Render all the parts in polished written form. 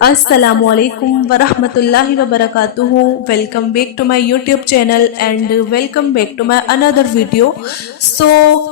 Assalamu alaikum wa rahmatullahi wa barakatuhu. Welcome back to my YouTube channel and welcome back to my another video.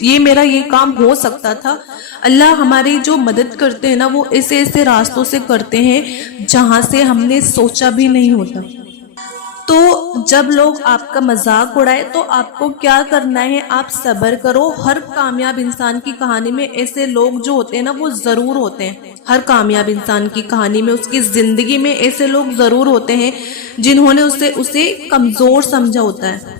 یہ میرا یہ کام ہو سکتا تھا۔ اللہ ہماری جو مدد کرتے ہیں نا وہ ایسے ایسے راستوں سے کرتے ہیں جہاں سے ہم نے سوچا بھی نہیں ہوتا۔ تو جب لوگ آپ کا مذاق اڑائے تو آپ کو کیا کرنا ہے، آپ صبر کرو۔ ہر کامیاب انسان کی کہانی میں ایسے لوگ جو ہوتے ہیں نا وہ ضرور ہوتے ہیں۔ ہر کامیاب انسان کی کہانی میں، اس کی زندگی میں ایسے لوگ ضرور ہوتے ہیں جنہوں نے اسے کمزور سمجھا ہوتا ہے۔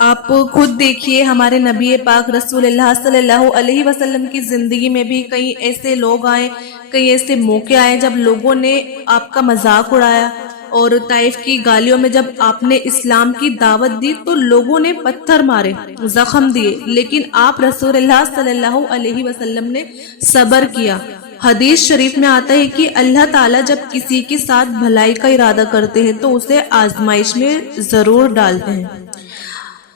آپ خود دیکھیے، ہمارے نبی پاک رسول اللہ صلی اللہ علیہ وسلم کی زندگی میں بھی کئی ایسے لوگ آئے، کئی ایسے موقع آئے جب لوگوں نے آپ کا مذاق اڑایا، اور طائف کی گالیوں میں جب آپ نے اسلام کی دعوت دی تو لوگوں نے پتھر مارے، زخم دیے، لیکن آپ رسول اللہ صلی اللہ علیہ وسلم نے صبر کیا۔ حدیث شریف میں آتا ہے کہ اللہ تعالیٰ جب کسی کے ساتھ بھلائی کا ارادہ کرتے ہیں تو اسے آزمائش میں ضرور ڈالتے ہیں۔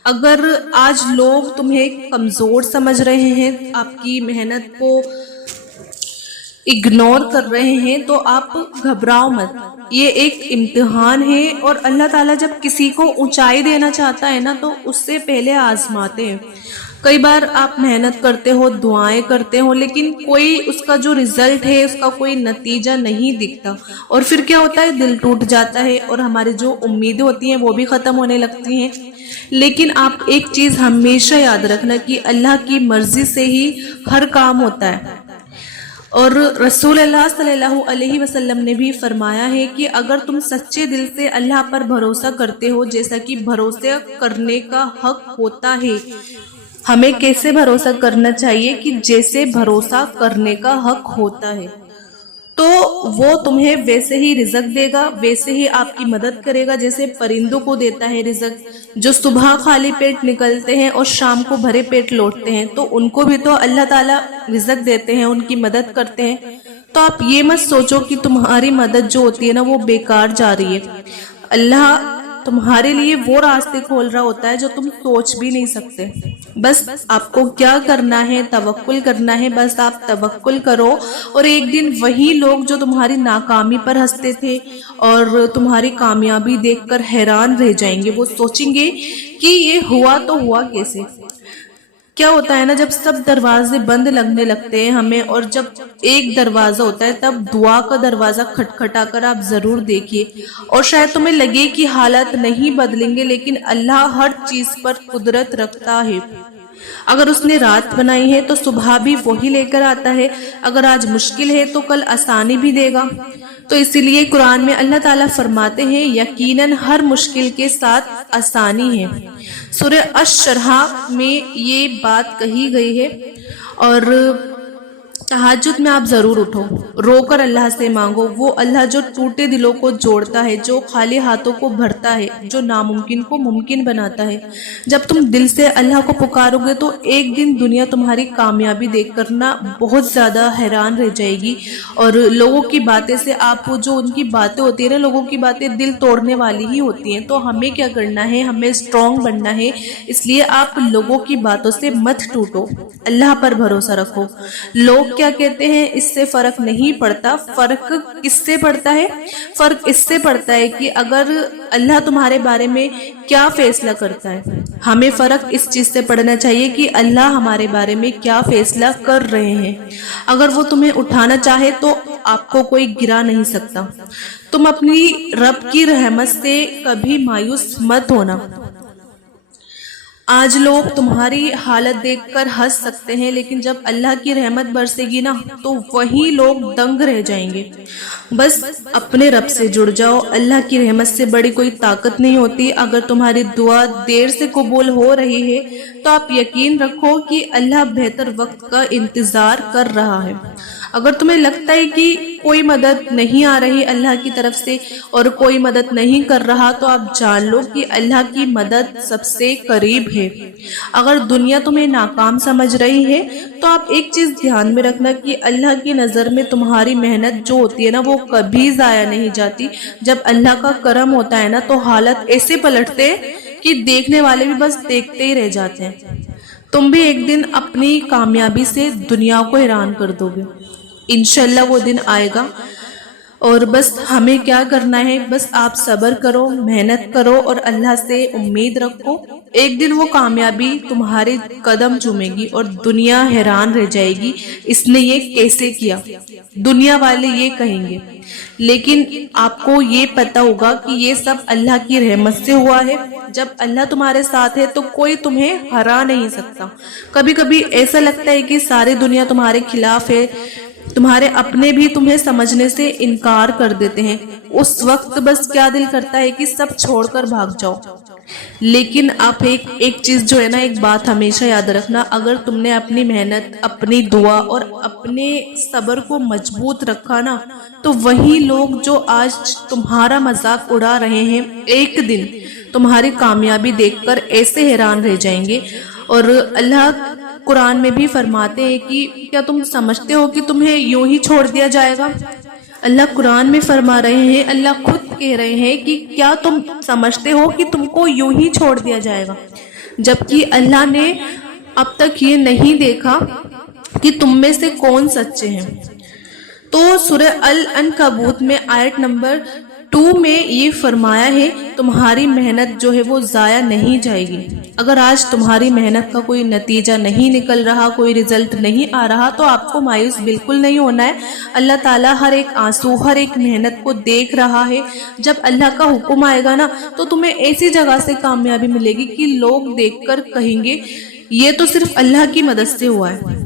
اگر آج لوگ تمہیں کمزور سمجھ رہے ہیں، آپ کی محنت کو اگنور کر رہے ہیں، تو آپ گھبراؤ مت۔ یہ ایک امتحان ہے، اور اللہ تعالیٰ جب کسی کو اونچائی دینا چاہتا ہے نا تو اس سے پہلے آزماتے ہیں۔ کئی بار آپ محنت کرتے ہو، دعائیں کرتے ہو، لیکن کوئی اس کا جو رزلٹ ہے، اس کا کوئی نتیجہ نہیں دکھتا، اور پھر کیا ہوتا ہے، دل ٹوٹ جاتا ہے اور ہماری جو امیدیں ہوتی ہیں وہ بھی ختم ہونے لگتی ہیں۔ لیکن آپ ایک چیز ہمیشہ یاد رکھنا کہ اللہ کی مرضی سے ہی ہر کام ہوتا ہے، اور رسول اللہ صلی اللہ علیہ وسلم نے بھی فرمایا ہے کہ اگر تم سچے دل سے اللہ پر بھروسہ کرتے ہو، جیسا کہ بھروسہ کرنے کا حق ہوتا ہے، ہمیں کیسے بھروسہ کرنا چاہیے کہ جیسے بھروسہ کرنے کا حق ہوتا ہے، تو وہ تمہیں ویسے ہی رزق دے گا، ویسے ہی آپ کی مدد کرے گا جیسے پرندوں کو دیتا ہے رزق، جو صبح خالی پیٹ نکلتے ہیں اور شام کو بھرے پیٹ لوٹتے ہیں، تو ان کو بھی تو اللہ تعالیٰ رزق دیتے ہیں، ان کی مدد کرتے ہیں۔ تو آپ یہ مت سوچو کہ تمہاری مدد جو ہوتی ہے نا وہ بیکار جا رہی ہے۔ اللہ تمہارے لیے وہ راستے کھول رہا ہوتا ہے جو تم سوچ بھی نہیں سکتے۔ بس آپ کو کیا کرنا ہے، توکل کرنا ہے۔ بس آپ توکل کرو، اور ایک دن وہی لوگ جو تمہاری ناکامی پر ہنستے تھے اور تمہاری کامیابی دیکھ کر حیران رہ جائیں گے، وہ سوچیں گے کہ یہ ہوا تو ہوا کیسے۔ کیا ہوتا ہے نا، جب سب دروازے بند لگنے لگتے ہیں ہمیں، اور جب ایک دروازہ ہوتا ہے، تب دعا کا دروازہ کھٹکھٹا کر آپ ضرور دیکھیے۔ اور شاید تمہیں لگے کہ حالات نہیں بدلیں گے، لیکن اللہ ہر چیز پر قدرت رکھتا ہے۔ اگر اس نے رات بنائی ہے تو صبح بھی وہی لے کر آتا ہے، اگر آج مشکل ہے تو کل آسانی بھی دے گا۔ تو اسی لیے قرآن میں اللہ تعالیٰ فرماتے ہیں یقیناً ہر مشکل کے ساتھ آسانی ہے۔ سورہ الشرح میں یہ بات کہی گئی ہے۔ اور تہجد میں آپ ضرور اٹھو، رو کر اللہ سے مانگو۔ وہ اللہ جو ٹوٹے دلوں کو جوڑتا ہے، جو خالی ہاتھوں کو بھرتا ہے، جو ناممکن کو ممکن بناتا ہے۔ جب تم دل سے اللہ کو پکارو گے تو ایک دن دنیا تمہاری کامیابی دیکھ کر نا بہت زیادہ حیران رہ جائے گی، اور لوگوں کی باتیں سے آپ جو ان کی باتیں ہوتی ہیں نا، لوگوں کی باتیں دل توڑنے والی ہی ہوتی ہیں۔ تو ہمیں کیا کرنا ہے، ہمیں اسٹرانگ بننا ہے۔ اس لیے آپ لوگوں کی باتوں سے مت ٹوٹو، اللہ پر بھروسہ رکھو۔ لوگ کیا کہتے ہیں اس سے فرق نہیں پڑتا۔ فرق کس سے پڑتا ہے؟ فرق اس سے پڑتا ہے کہ اگر اللہ تمہارے بارے میں کیا فیصلہ کرتا ہے۔ ہمیں فرق اس چیز سے پڑنا چاہیے کہ اللہ ہمارے بارے میں کیا فیصلہ کر رہے ہیں۔ اگر وہ تمہیں اٹھانا چاہے تو آپ کو کوئی گرا نہیں سکتا۔ تم اپنی رب کی رحمت سے کبھی مایوس مت ہونا۔ آج لوگ تمہاری حالت دیکھ کر ہنس سکتے ہیں، لیکن جب اللہ کی رحمت برسے گی نا تو وہی لوگ دنگ رہ جائیں گے۔ بس اپنے رب سے جڑ جاؤ، اللہ کی رحمت سے بڑی کوئی طاقت نہیں ہوتی۔ اگر تمہاری دعا دیر سے قبول ہو رہی ہے تو آپ یقین رکھو کہ اللہ بہتر وقت کا انتظار کر رہا ہے۔ اگر تمہیں لگتا ہے کہ کوئی مدد نہیں آ رہی اللہ کی طرف سے اور کوئی مدد نہیں کر رہا، تو آپ جان لو کہ اللہ کی مدد سب سے قریب ہے۔ اگر دنیا تمہیں ناکام سمجھ رہی ہے تو آپ ایک چیز دھیان میں رکھنا کہ اللہ کی نظر میں تمہاری محنت جو ہوتی ہے نا وہ کبھی ضائع نہیں جاتی۔ جب اللہ کا کرم ہوتا ہے نا تو حالت ایسے پلٹتے کہ دیکھنے والے بھی بس دیکھتے ہی رہ جاتے ہیں۔ تم بھی ایک دن اپنی کامیابی سے دنیا کو حیران کر دو گے۔ انشاءاللہ وہ دن آئے گا، اور بس ہمیں کیا کرنا ہے، بس آپ صبر کرو، محنت کرو اور اللہ سے امید رکھو۔ ایک دن وہ کامیابی تمہارے قدم چومے گی اور دنیا حیران رہ جائے گی، اس نے یہ کیسے کیا، دنیا والے یہ کہیں گے، لیکن آپ کو یہ پتا ہوگا کہ یہ سب اللہ کی رحمت سے ہوا ہے۔ جب اللہ تمہارے ساتھ ہے تو کوئی تمہیں ہرا نہیں سکتا۔ کبھی کبھی ایسا لگتا ہے کہ ساری دنیا تمہارے خلاف ہے، تمہارے اپنے بھی تمہیں سمجھنے سے انکار کر دیتے ہیں، اس وقت بس کیا دل کرتا ہے کہ سب چھوڑ کر بھاگ جاؤ۔ لیکن آپ ایک چیز جو ہے نا، ایک بات ہمیشہ یاد رکھنا، اگر تم نے اپنی محنت، اپنی دعا اور اپنے صبر کو مضبوط رکھا نا، تو وہی لوگ جو آج تمہارا مذاق اڑا رہے ہیں، ایک دن تمہاری کامیابی دیکھ کر ایسے حیران رہ جائیں گے۔ اور اللہ قرآن میں بھی فرماتے ہیں کہ کیا تم سمجھتے ہو کہ تمہیں یوں ہی چھوڑ دیا جائے گا؟ اللہ قرآن میں فرما رہے ہیں، اللہ خود کہہ رہے ہیں کہ کیا تم سمجھتے ہو کہ تم کو یوں ہی چھوڑ دیا جائے گا، جبکہ اللہ نے اب تک یہ نہیں دیکھا کہ تم میں سے کون سچے ہیں۔ تو سورہ العنکبوت میں آیت نمبر 2 میں یہ فرمایا ہے، تمہاری محنت جو ہے وہ ضائع نہیں جائے گی۔ اگر آج تمہاری محنت کا کوئی نتیجہ نہیں نکل رہا، کوئی رزلٹ نہیں آ رہا، تو آپ کو مایوس بالکل نہیں ہونا ہے۔ اللہ تعالیٰ ہر ایک آنسو، ہر ایک محنت کو دیکھ رہا ہے۔ جب اللہ کا حکم آئے گا نا، تو تمہیں ایسی جگہ سے کامیابی ملے گی کہ لوگ دیکھ کر کہیں گے یہ تو صرف اللہ کی مدد سے ہوا ہے۔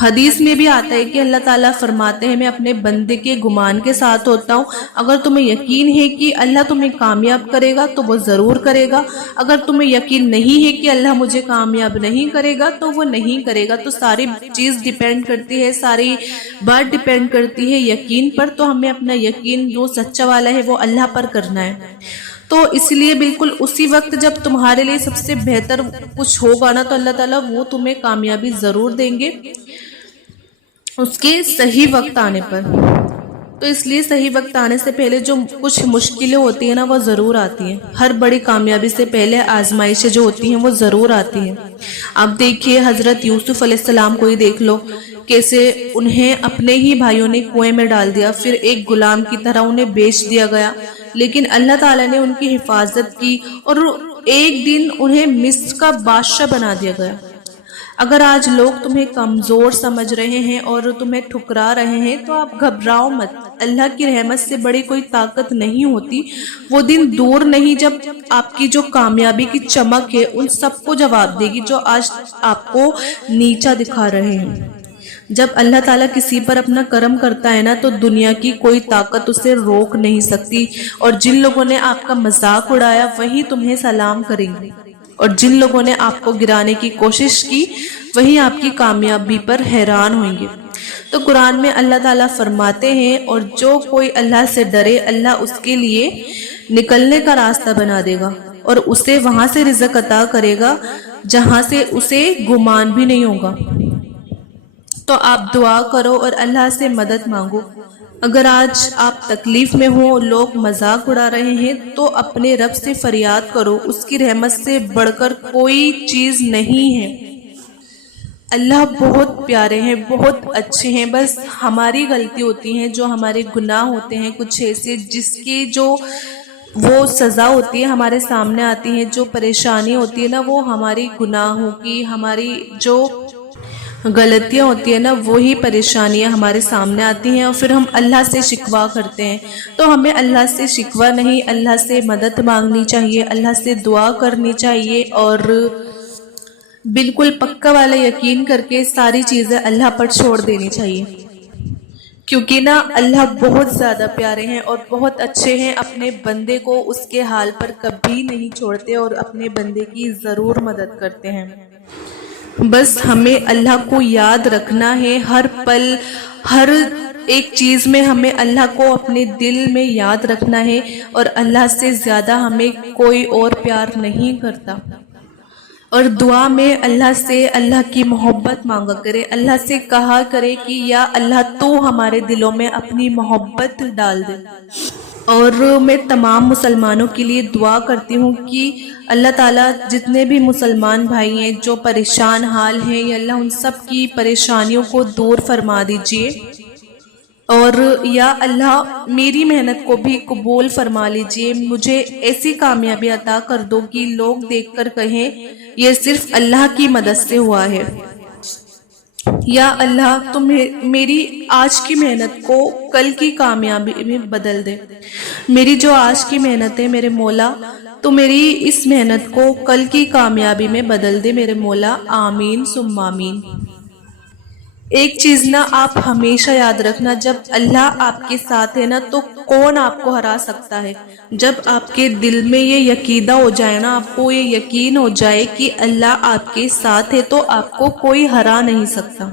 حدیث میں بھی آتا ہے کہ اللہ تعالیٰ فرماتے ہیں، میں اپنے بندے کے گمان کے ساتھ ہوتا ہوں۔ اگر تمہیں یقین ہے کہ اللہ تمہیں کامیاب کرے گا تو وہ ضرور کرے گا، اگر تمہیں یقین نہیں ہے کہ اللہ مجھے کامیاب نہیں کرے گا تو وہ نہیں کرے گا۔ تو ساری چیز ڈیپینڈ کرتی ہے، ساری بات ڈیپینڈ کرتی ہے یقین پر۔ تو ہمیں اپنا یقین جو سچا والا ہے وہ اللہ پر کرنا ہے۔ تو اس لیے بالکل اسی وقت جب تمہارے لیے سب سے بہتر کچھ ہوگا نا، تو اللہ تعالیٰ وہ تمہیں کامیابی ضرور دیں گے اس کے صحیح وقت آنے پر۔ تو اس لیے صحیح وقت آنے سے پہلے جو کچھ مشکلیں ہوتی ہیں نا، وہ ضرور آتی ہیں۔ ہر بڑی کامیابی سے پہلے آزمائشیں جو ہوتی ہیں وہ ضرور آتی ہیں۔ آپ دیکھیے حضرت یوسف علیہ السلام کو ہی دیکھ لو، کیسے انہیں اپنے ہی بھائیوں نے کنویں میں ڈال دیا، پھر ایک غلام کی طرح انہیں بیچ دیا گیا، لیکن اللہ تعالیٰ نے ان کی حفاظت کی اور ایک دن انہیں مصر کا بادشاہ بنا دیا گیا۔ اگر آج لوگ تمہیں کمزور سمجھ رہے ہیں اور تمہیں ٹھکرا رہے ہیں تو آپ گھبراؤ مت، اللہ کی رحمت سے بڑی کوئی طاقت نہیں ہوتی۔ وہ دن دور نہیں جب آپ کی جو کامیابی کی چمک ہے ان سب کو جواب دے گی جو آج آپ کو نیچا دکھا رہے ہیں۔ جب اللہ تعالیٰ کسی پر اپنا کرم کرتا ہے نا، تو دنیا کی کوئی طاقت اسے روک نہیں سکتی، اور جن لوگوں نے آپ کا مذاق اڑایا وہی تمہیں سلام کریں گے، اور جن لوگوں نے آپ کو گرانے کی کوشش کی وہی آپ کی کامیابی پر حیران ہوئیں گے۔ تو قرآن میں اللہ تعالیٰ فرماتے ہیں، اور جو کوئی اللہ سے ڈرے اللہ اس کے لیے نکلنے کا راستہ بنا دے گا اور اسے وہاں سے رزق عطا کرے گا جہاں سے اسے گمان بھی نہیں ہوگا۔ تو آپ دعا کرو اور اللہ سے مدد مانگو۔ اگر آج آپ تکلیف میں ہو، لوگ مذاق اڑا رہے ہیں، تو اپنے رب سے فریاد کرو، اس کی رحمت سے بڑھ کر کوئی چیز نہیں ہے۔ اللہ بہت پیارے ہیں، بہت اچھے ہیں، بس ہماری غلطی ہوتی ہیں، جو ہمارے گناہ ہوتے ہیں کچھ ایسے جس کی جو وہ سزا ہوتی ہے ہمارے سامنے آتی ہے، جو پریشانی ہوتی ہے نا وہ ہماری گناہوں کی، ہماری جو غلطیاں ہوتی ہیں نا وہی پریشانیاں ہمارے سامنے آتی ہیں، اور پھر ہم اللہ سے شکوہ کرتے ہیں۔ تو ہمیں اللہ سے شکوہ نہیں، اللہ سے مدد مانگنی چاہیے، اللہ سے دعا کرنی چاہیے، اور بالکل پکا والا یقین کر کے ساری چیزیں اللہ پر چھوڑ دینی چاہیے، کیونکہ نا اللہ بہت زیادہ پیارے ہیں اور بہت اچھے ہیں، اپنے بندے کو اس کے حال پر کبھی نہیں چھوڑتے اور اپنے بندے کی ضرور مدد کرتے ہیں۔ بس ہمیں اللہ کو یاد رکھنا ہے، ہر پل ہر ایک چیز میں ہمیں اللہ کو اپنے دل میں یاد رکھنا ہے، اور اللہ سے زیادہ ہمیں کوئی اور پیار نہیں کرتا۔ اور دعا میں اللہ سے اللہ کی محبت مانگا کرے، اللہ سے کہا کرے کہ یا اللہ تو ہمارے دلوں میں اپنی محبت ڈال دے۔ اور میں تمام مسلمانوں کے لیے دعا کرتی ہوں کہ اللہ تعالیٰ جتنے بھی مسلمان بھائی ہیں جو پریشان حال ہیں، یا اللہ ان سب کی پریشانیوں کو دور فرما دیجئے، اور یا اللہ میری محنت کو بھی قبول فرما لیجئے، مجھے ایسی کامیابی عطا کر دو کہ لوگ دیکھ کر کہیں یہ صرف اللہ کی مدد سے ہوا ہے۔ یا اللہ تم میری آج کی محنت کو کل کی کامیابی میں بدل دے، میری جو آج کی محنت ہے میرے مولا تو میری اس محنت کو کل کی کامیابی میں بدل دے میرے مولا، آمین ثم آمین۔ ایک چیز نا آپ ہمیشہ یاد رکھنا، جب اللہ آپ کے ساتھ ہے نا تو کون آپ کو ہرا سکتا ہے؟ جب آپ کے دل میں یہ یقینہ ہو جائے نا، آپ کو یہ یقین ہو جائے کہ اللہ آپ کے ساتھ ہے تو آپ کو کوئی ہرا نہیں سکتا۔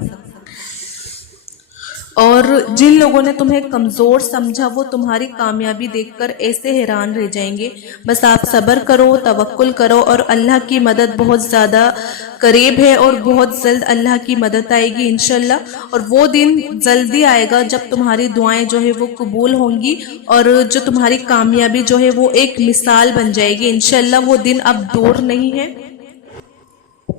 اور جن لوگوں نے تمہیں کمزور سمجھا وہ تمہاری کامیابی دیکھ کر ایسے حیران رہ جائیں گے۔ بس آپ صبر کرو، توکل کرو، اور اللہ کی مدد بہت زیادہ قریب ہے اور بہت جلد اللہ کی مدد آئے گی انشاءاللہ۔ اور وہ دن جلدی آئے گا جب تمہاری دعائیں جو ہے وہ قبول ہوں گی اور جو تمہاری کامیابی جو ہے وہ ایک مثال بن جائے گی انشاءاللہ۔ وہ دن اب دور نہیں ہے۔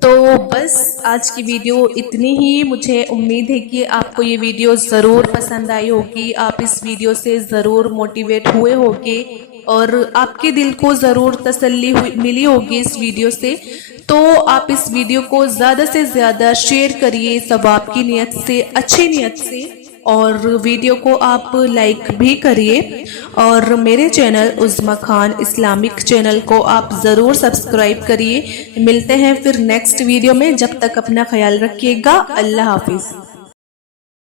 تو بس آج کی ویڈیو اتنی ہی۔ مجھے امید ہے کہ آپ کو یہ ویڈیو ضرور پسند آئی ہوگی، آپ اس ویڈیو سے ضرور موٹیویٹ ہوئے ہوگے اور آپ کے دل کو ضرور تسلی ملی ہوگی اس ویڈیو سے۔ تو آپ اس ویڈیو کو زیادہ سے زیادہ شیئر کریے ثواب کی نیت سے، اچھی نیت سے، اور ویڈیو کو آپ لائک بھی کریے، اور میرے چینل عظمیٰ خان اسلامک چینل کو آپ ضرور سبسکرائب کریے۔ ملتے ہیں پھر نیکسٹ ویڈیو میں، جب تک اپنا خیال رکھیے گا۔ اللہ حافظ۔